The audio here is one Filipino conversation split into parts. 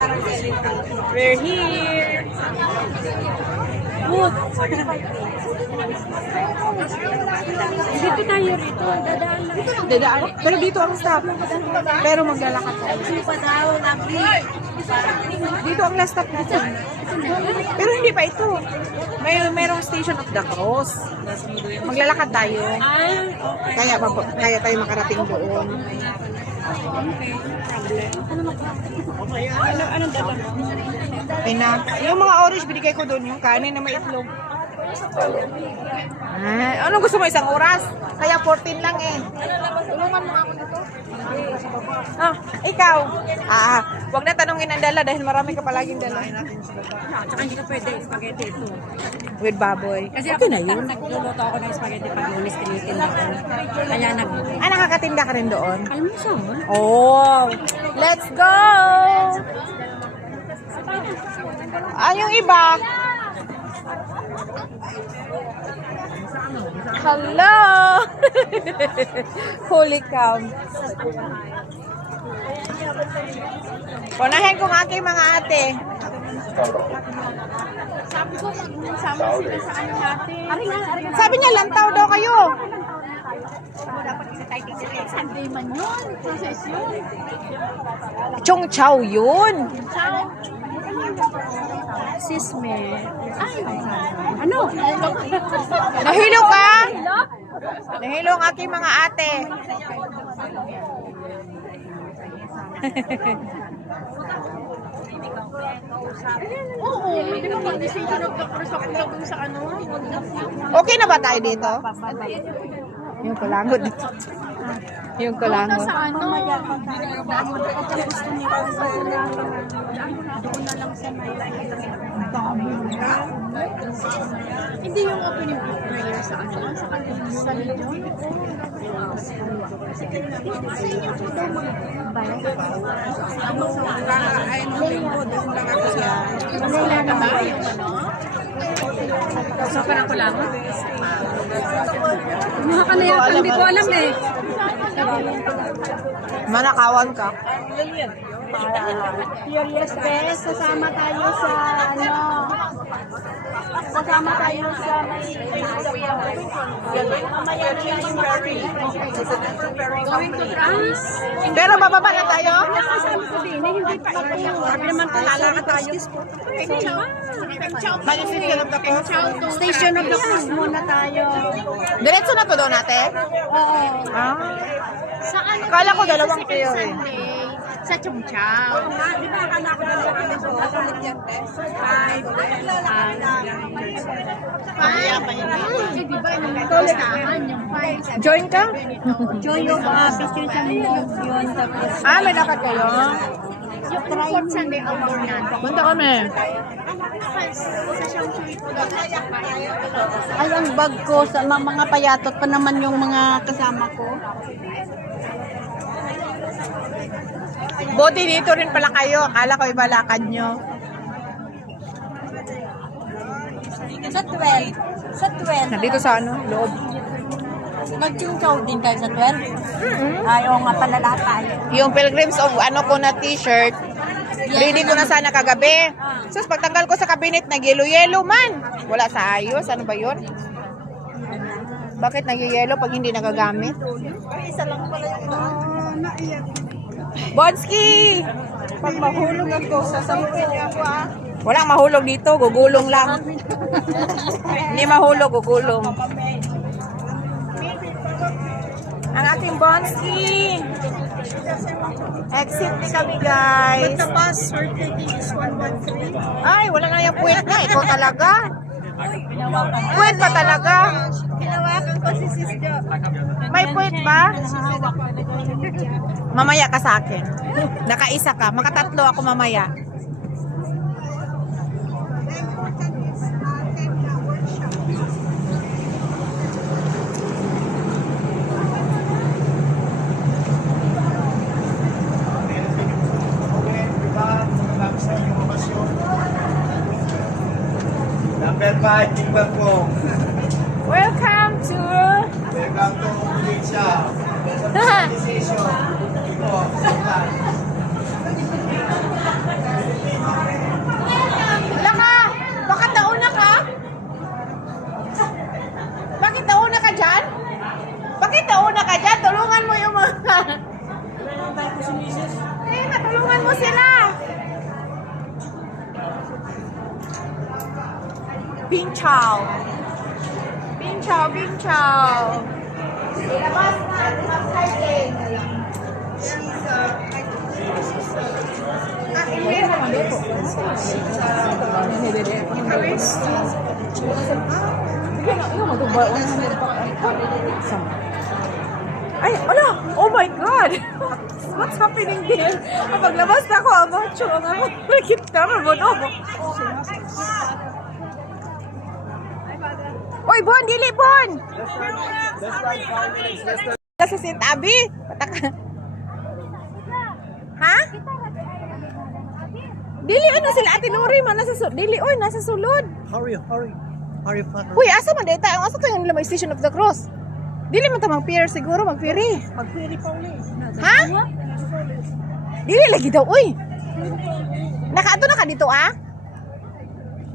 We're here. Good. Dito tayo rito. Dadaan lang. Dadaan. Pero dito ang stop. Pero maglalakad tayo. Dito ang last stop dito. Pero hindi pa ito. Mayroong Station of the Cross. Maglalakad tayo. Kaya tayo makarating doon. Anong dala? Ay na. Yung mga orange binigay ko doon, yung kanin na may itlog. Anong gusto mo? Isang oras? Kaya 14 lang eh. Tulungan mo ako nito. Ikaw? Huwag na tanungin ang dala dahil marami ka palaging dala. Tsaka hindi ka pwede, spaghetti ito. With baboy. Kasi okay na yun. Nagluluto ako ng spaghetti pag lunes, tinitinda ko. Kaya nakakatinda ka rin doon? almusal. Oh! Let's go! Yung iba? Hello! Holy cow. Punahin ko ng aking mga ate. Sabi ko, magsama sila sa ano natin. Sabi niya, lantaw daw kayo. Dapat isa tayo tigil. Sunday man yun. Process yun. Chong chow yun. Sisme. Ay, ano? Nahilo ka? Nahilo ang aking mga ate. Oo, hindi mo mag-decision of the first ako dun sa ano. Okay na ba tayo dito? Yung kulangot. Yung kulangot. Sa ano? Gusto niya doon na lang sa may hindi yung opening prayer sa ano? Sa kanila sa religion? Ay, nung linggo, doon lang ako siya. Wala na ba yung ano? Gusto ka ng kulangot? Kumuha ka na yata, hindi ko alam eh. Manakawan ka. Furious Fest, sasama tayo sa ano? Sasama tayo sa going to France. Pero bababa na tayo? Sabi ko din, hindi pa ito. Sabi naman lalakad tayo. Station of the Cross muna tayo. Diretso na to doon natin? Oo. Sa ano? Kala ko dalawang kayo eh. Sa Chong Chow. Di ba akala ko dalawa kami sa kasalit yan, te? Five. Di ba yung listahan, yung five. Join ka? Join yung picture sa yun. Tapos, May dapat kayo? yung fourth Sunday outdoor natin. Punta kami. Ay, ang bag ko sa mga payatot pa naman yung mga kasama ko. Buti dito rin pala kayo. Akala ko iba lakad nyo. Sa 12. Sa 12. Nandito sa ano? Loob. Mag-chingchaw din kayo sa 12? Ayaw nga pala lahat tayo. Yung Pilgrims of ano ko na t-shirt. Ready ko na sana kagabi. Sus, pagtanggal ko sa cabinet, nag-yelo-yelo man. Wala sa ayos. Ano ba yun? Bakit nag-yelo pag hindi nagagamit? Isa lang pala yung naiyak. Bonski! Pag mahulog ako, sasampin niya ako Walang mahulog dito, gugulong lang. Hindi mahulog, gugulong. Ang ating Bonski! Exit na kami, guys. But the bus we're taking is 113. Ay, wala na yung puwet na. Ikaw talaga. Puwet pa talaga. Hinawakan ko si Sis Jo. May puwet ba? Mamaya ka sa akin. Nakaisa ka. Makatatlo ako mamaya. Number 5, Timber po. Welcome to... Welcome to Malaysia. Decision. Ito, Pinchaw. Pinchaw, pinchaw. Ilabas na, mag-hiking. Ay, ano? Oh my God! What's happening there? Paglabas na ako, amacho. Nakita mo, no? Oy, Bon! Dili, Bon! Sa St. Abby? Pataka. Ha? Dili, ano sila? Ate Nori, man, nasa sulod. Dili, oy, nasa sulod. Hurry, hurry. Hurry, partner. Uy, asa man data? Ang asa tayo nila may Station of the Cross? Dili man ta mag-pier siguro, mag-ferry. Mag-ferry pa ulit. Ha? Dili lagi daw, uy. Nakaato na ka dito, ah?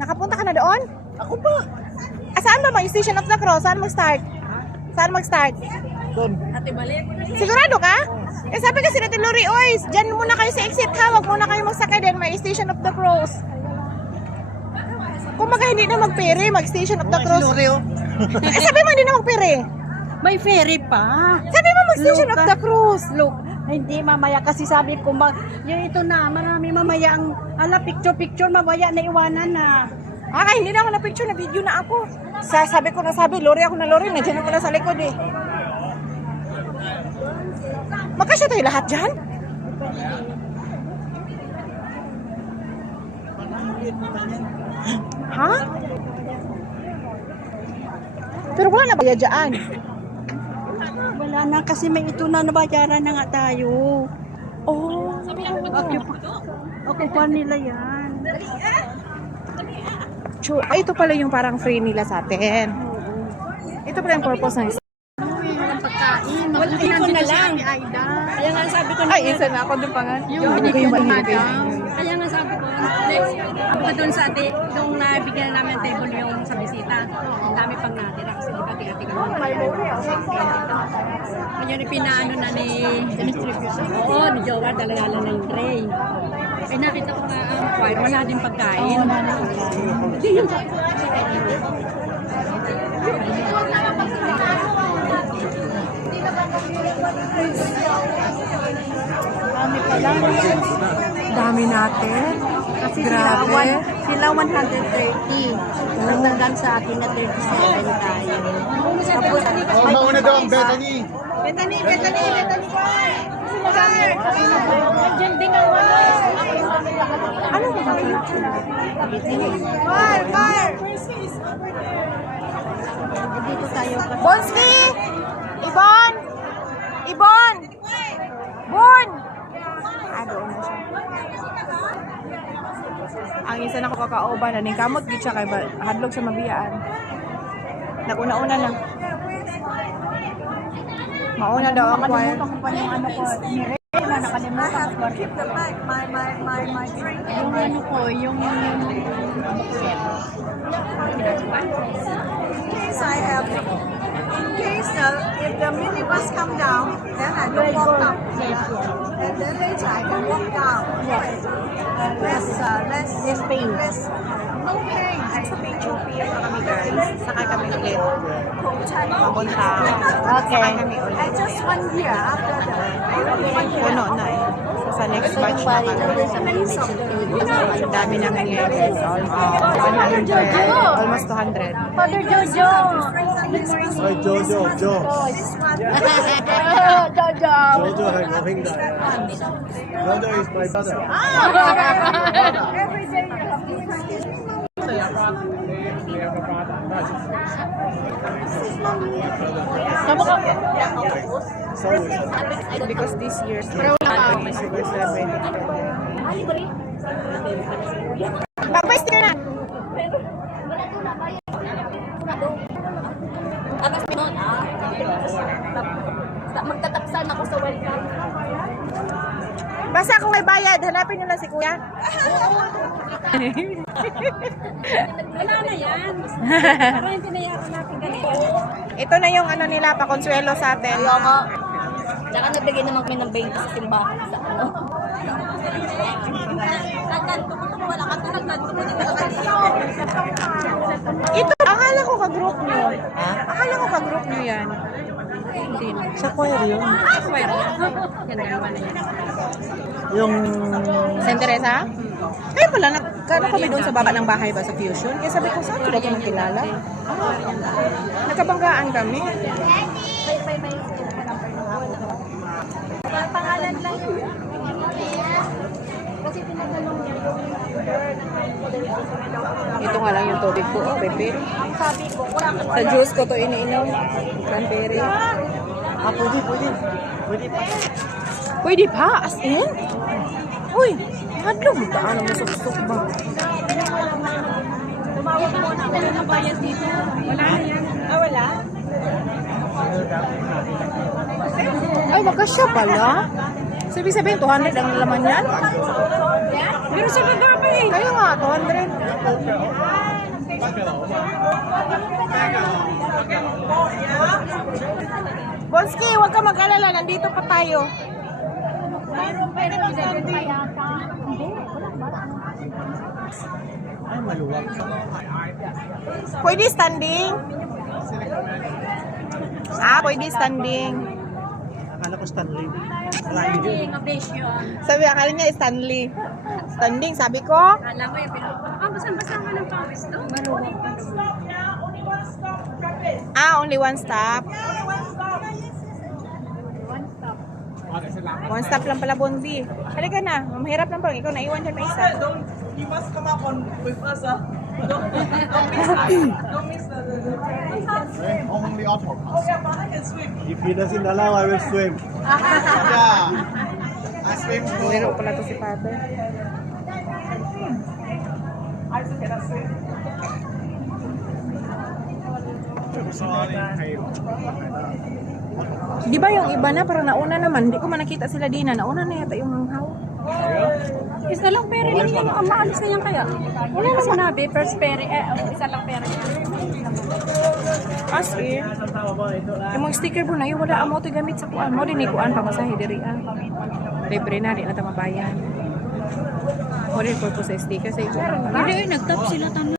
Nakapunta ka na doon? Ako pa. Saan ba may Station of the Cross? Saan mag-start? Saan mag-start? Doon. Ate balik. Sigurado ka? Eh sabi kasi natin, Lori, oy, dyan muna kayo sa exit ha. Huwag muna kayo magsakay din. May Station of the Cross. Kung maga hindi na mag-ferry, mag-Station of the Cross. Eh sabi mo hindi na mag-ferry. May ferry pa. Sabi mo mag-Station of the Cross. Look, hindi mamaya kasi sabi ko yung ito na, marami mamaya ang picture, mamaya na iwanan na. Hindi na ako na picture, na video na ako. Sabi ko na Lori ako na Lori, nandiyan ako na sa likod eh. Magkasya tayo lahat dyan? Ha? Pero wala na ba dyan? Wala na kasi may ito na nabayaran na nga tayo. Oh. Okay pa nila yan. Ito pala yung parang free nila sa atin. Ito pala yung purpose ng Pagkain, wala ito na lang. Kaya nga sabi ko Ay, isa na ako doon pa nga. yung binigyan ng madam. Kaya nga sabi ko, next, ako doon sa ate, nung nabigyan namin table yung sa bisita, ang dami pang natira kasi di ba tiga-tiga naman. Ngayon pinaano na ni distribution. Oo, ni Jowa, dala-dala na yung tray. Ay nakita ko nga ang choir, wala din pagkain. Hindi yung dami pa lang. Dami natin. Kasi Grabe. sila 130. Nagdagan sa akin na 37 tayo. Tapos, Mauna daw ang Bethany. Bethany. Diyan din ang Ano ba kayo? dito tayo kasi. Bonski! Ibon! Ibon! Bon! Doon na siya. Ang isa na ko kakauban na ning kamot gid siya kay hadlok sa mabiyaan. Naguna-una na. Mauna daw ang choir. Nakalimutan ko pa yung ano ko. Nirena, nakalimutan ko. Keep the bag, my drink. Yung ano ko, yung In case if the minibus come down, then I can walk up. And then later I can walk down. Less pain. no pain. Sa picture pier na kami guys. Sakay kami ulit. Papunta. Okay. Sakay kami ulit. I just 1 year after the Puno na eh. So, sa next batch na kami. Ang dami namin ngayon guys. 100. Almost 200. Father Jojo. Ay, Jojo. Jojo. Jojo has nothing there. Jojo is my brother. every day you have to Because this year's we're celebrating. Pag-pwester na! Magtataksan ako sa welcome. Basta kung may bayad, hanapin nyo lang si kuya. Wala na yan. Parang hindi na yan natin ganito. Ito na yung ano nila, pakonsuelo sa atin. Tsaka nagbigay naman kami ng 20 sa simbahan sa ano. Nagkanto ko wala ka tulad nagkanto ko Ito, akala ko ka-group nyo. Akala ko ka-group nyo yan. Hindi na. Sa choir yun. Choir. Yan dalawa na yan. Yung... Saint Teresa? Kaya pala, nagkano kami doon sa baba ng bahay ba sa Fusion? Kaya sabi ko, saan ko ba ito makilala? Nagkabanggaan kami. Pangalan lang yun. Ito nga lang yung tubig ko. Oh, pepper. Sabi ko, wala ka. Sa juice ko to iniinom. Cranberry. Ah, pwede. Pwede pa. Pwede pa? As in? Uy, hadlong. Paano mo susuk ba? Wala na bayad dito. Wala na yan. Ah, wala? Ay, magkasya pala. Sabi-sabihin, 200 ang laman yan? Pero sa baba pa eh. Kaya nga, 200. Bonski, huwag ka mag-alala. Nandito pa tayo. Ay, maluwag. Pwede standing? Ah, pwede standing. Akala ko Stanley. Alain yun. Sabi, akala niya Stanley. Standing, sabi ko. Alam mo yung basang-basa ka ng pawis to. Maluwag pa. Ah, only one stop. One stop lang pala, Bonzi. Halika na. Mahirap lang pala. Ikaw naiwan dyan may isa. You must come up on with us, ah. Don't miss the Only auto. Oh yeah, Mother can swim. If he doesn't allow, I will swim. Yeah. I swim too. Laro pala to si Father. I just cannot swim. Di ba yung iba na parang nauna naman? Hindi ko man nakita sila din na. Nauna na yata yung manghaw. Isa lang pere lang yan. Ang maalis na yan kaya. Wala na sinabi. First pere. Isa lang pere. As in. Yung mga sticker po na yun, wala amo ito gamit sa kuan mo. Dinikuan pa masahe diri ah. Libre na, di na ito mabayan. Mo rin purpose sa sticker. Sa Hindi, nagtap sila tanong.